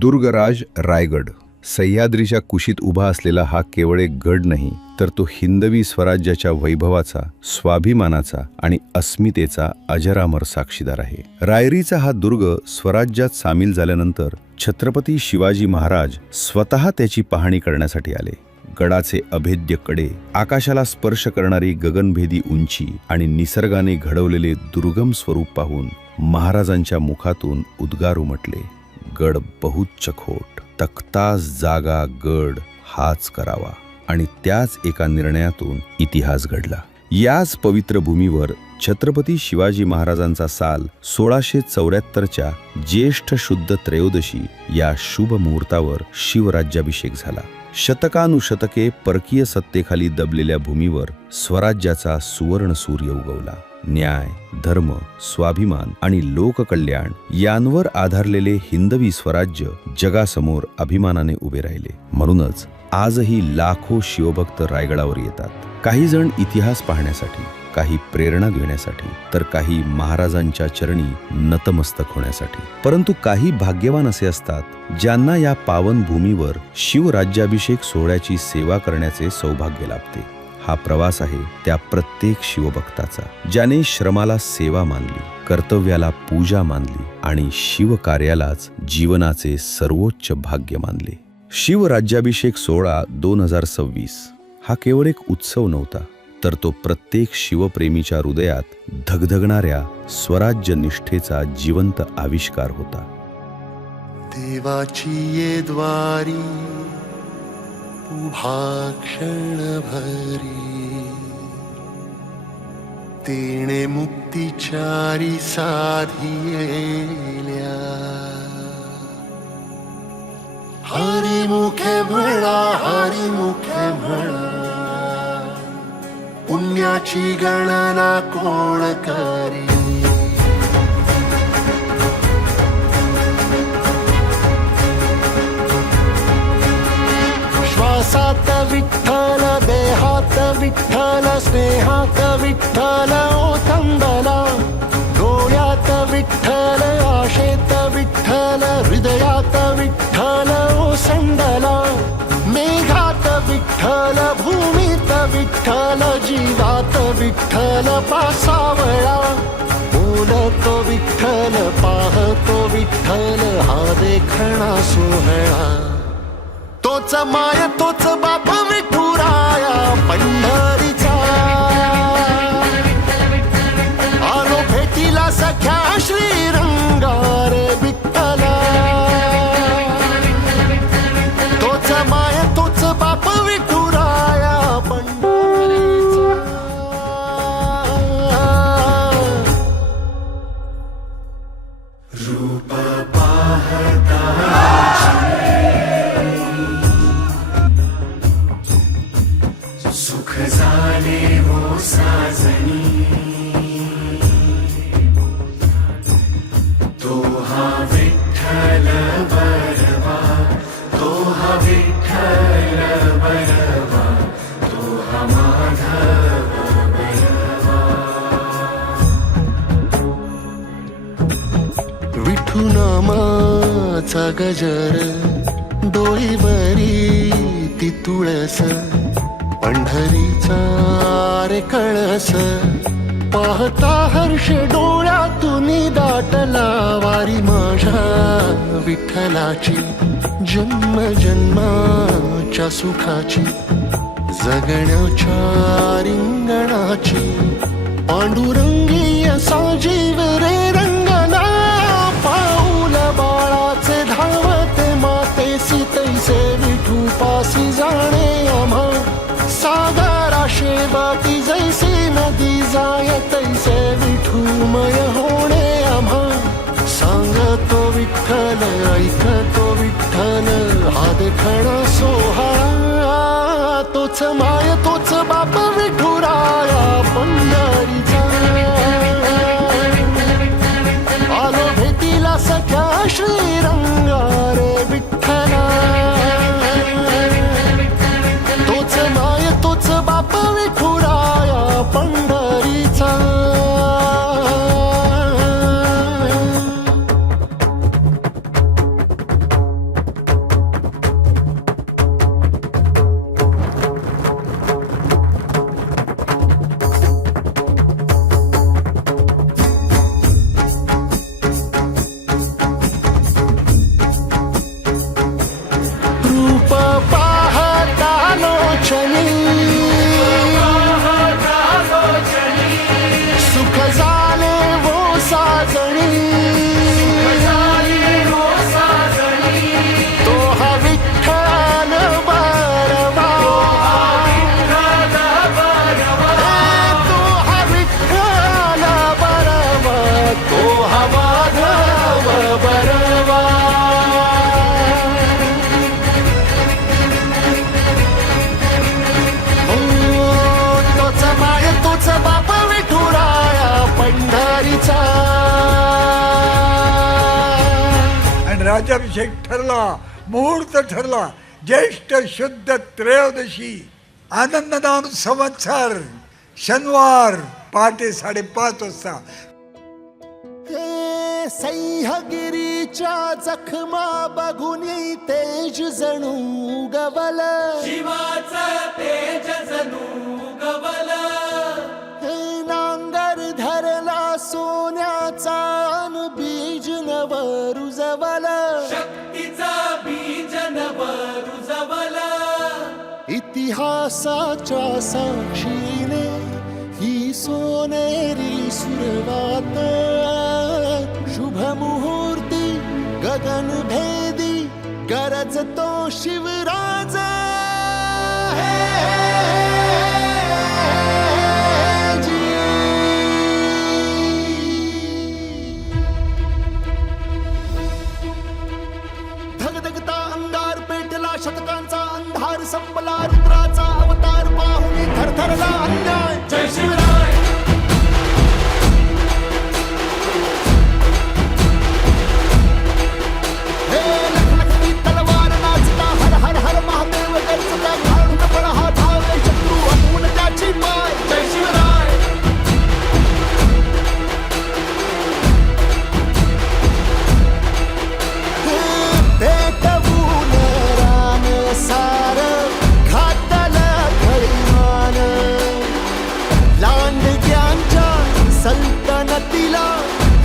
दुर्गराज रायगड सह्याद्रीच्या कुशीत उभा असलेला हा केवळ एक गड नाही, तर तो हिंदवी स्वराज्याच्या वैभवाचा, स्वाभिमानाचा आणि अस्मितेचा अजरामर साक्षीदार आहे. रायरीचा हा दुर्ग स्वराज्यात सामील झाल्यानंतर छत्रपती शिवाजी महाराज स्वतः त्याची पाहणी करण्यासाठी आले. गडाचे अभेद्य कडे, आकाशाला स्पर्श करणारी गगनभेदी उंची आणि निसर्गाने घडवलेले दुर्गम स्वरूप पाहून महाराजांच्या मुखातून उद्गार उमटले, गड बहुत चखोट, तख्तास जागा गड हाच करावा. आणि त्याच एका निर्णयातून इतिहास घडला. याच पवित्र भूमीवर छत्रपती शिवाजी महाराजांचा साल 1674च्या ज्येष्ठ शुद्ध त्रयोदशी या शुभ मुहूर्तावर शिवराज्याभिषेक झाला. शतकानुशतके परकीय सत्तेखाली दबलेल्या भूमीवर स्वराज्याचा सुवर्ण सूर्य उगवला. न्याय, धर्म, स्वाभिमान आणि लोककल्याण यांवर आधारलेले हिंदवी स्वराज्य जगासमोर अभिमानाने उभे राहिले. म्हणूनच आजही लाखो शिवभक्त रायगडावर येतात. काही जण इतिहास पाहण्यासाठी, काही प्रेरणा घेण्यासाठी, तर काही महाराजांच्या चरणी नतमस्तक होण्यासाठी. परंतु काही भाग्यवान असे असतात ज्यांना या पावन भूमीवर शिवराज्याभिषेक सोहळ्याची सेवा करण्याचे सौभाग्य लाभते. हा प्रवास आहे त्या प्रत्येक शिवभक्ताचा, ज्याने श्रमाला सेवा मानली, कर्तव्याला पूजा मानली आणि शिवकार्यालाच जीवनाचे सर्वोच्च भाग्य मानले. शिवराज्याभिषेक सोहळा 2026 हा केवळ एक उत्सव नव्हता, तर तो प्रत्येक शिवप्रेमीच्या हृदयात धगधगणाऱ्या स्वराज्य निष्ठेचा जिवंत आविष्कार होता. देवाची ये द्वारी उभा क्षणभरी, तेणे मुक्तिचारी साधियेल्या. हरी मुखे म्हणा, हरी मुखे म्हणा, पुण्याची गणना कोण करी. श्वासात विठ्ठल, देहात विठ्ठल, स्नेहात विठ्ठल ओथंबला. डोळ्यात विठ्ठल, आशेत विठ्ठल, हृदयात विठ्ठल ओसंडला. मेघात विठ्ठल, भूमीत विठ्ठल, जीवात विठ्ठल पासावळा. बोलतो विठ्ठल, पाहतो विठ्ठल, हा देखणा सोहळा. तोच माय तोच बाप विठुराया पंढरीचा. आलो भेटीला सख्या श्रीरंगा रे विठ्ठला. तोच माय तोच बाप विठुराया पंढरीचा. रूप पाहता सुख झाले हो साजनी. तो हा विठ्ठल बरवा, तो हा विठ्ठल बरवा, तो हा माधव बरवा. विठू नामाचा गजर, डोईवरी ती तुळस, पंढरीचा रे कळस. पाहता हर्ष डोळ्यातून दाटला, वारी माझ्या विठ्ठलाची, जन्म जन्माच्या सुखाची, जगण्याच्या रिंगणाची. पांडुरंगी असा जीव रे रंगला, पाऊल बाळाचे धावते मातेसी तैसे विठू पासी जाणे आम्हा. सागराशे बाटी जैसे नदी जाय तैसे विठूमय होणे आम्हा. सांगतो विठ्ठल, ऐकतो विठ्ठल, हा देखणा सोहळा. तोच माय तोच बाप विठुराया पंढरीचा. आलो भेटीला सख्या श्रीरंगा रे विठ्ठला. तोच माय तोच बाप विठुराया पंढरीचा. राज्याभिषेक ठरला, मुहूर्त ठरला. ज्येष्ठ शुद्ध त्रयोदशी, आनंदनाम संवत्सर, शनिवार पहाटे 5:30 वाजता. हे सह्यागिरीच्या जखमा बघून तेज जणू गवल, शिवाचं तेज जणू गवल. हे नांगर धरला सोन्याचा अन बीज नव रुजवल, शक्तीचा बीज नव रुजवल. इतिहासाच्या साक्षीने ही सोनेरी सुरवात, शुभ मुहूर्ती गगन भेदी गरजतो शिवराज. धगधगता अंगार पेटला, शतकांचा अंधार संपला, रुद्राचा अवतार पाहून थरथरला अन्याय. जय शिवराय. हे लखलखती तलवार नाचता, हर हर हर महादेव गरजता, घालून पळा धावे शत्रू हटवून त्याची पाय. जय शिवराय. पेटवून रान सार घातलं खळीमान, लांडग्यांच्या सल्तनतीला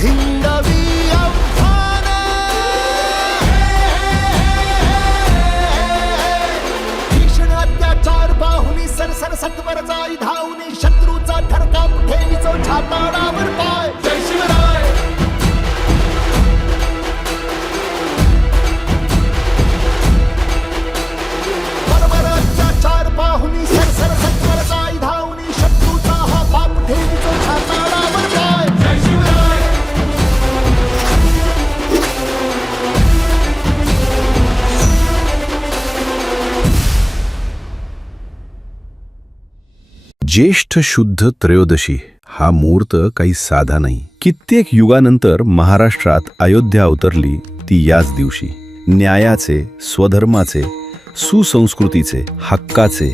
हिंदवी आव्हान. भीषण अत्याचार पाहुनी सरसर सत्वर जाई धावनी, शत्रूचा थरकाप ठेवीचो छाताडावर पाय. जय शिवराय. बरोबर अत्याचार पाहुनी सरसर सत्वर जाई धावनी, शत्रूचा हा पाप ठेवीचो छाताडावर पाय. जय शिवराय. ज्येष्ठ शुद्ध त्रयोदशी हा मुहूर्त काही साधा नाही. कित्येक युगानंतर महाराष्ट्रात अयोध्या अवतरली ती याच दिवशी. न्यायाचे, स्वधर्माचे, सुसंस्कृतीचे, हक्काचे,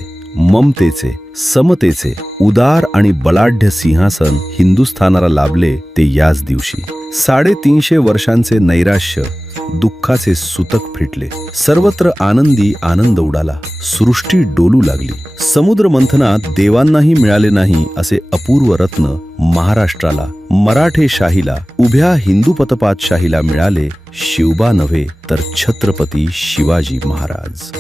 ममतेचे, समतेचे उदार आणि बलाढ्य सिंहासन हिंदुस्थानाला लाभले ते याच दिवशी. 350 वर्षांचे नैराश्य, दुःखाचे सुतक फिटले. सर्वत्र आनंदी आनंद उडाला. सृष्टी डोलू लागली. समुद्र मंथनात देवांनाही मिळाले नाही असे अपूर्व रत्न महाराष्ट्राला, मराठे शाहीला, उभ्या हिंदू पतपातशाहीला मिळाले. शिवबा नव्हे तर छत्रपती शिवाजी महाराज.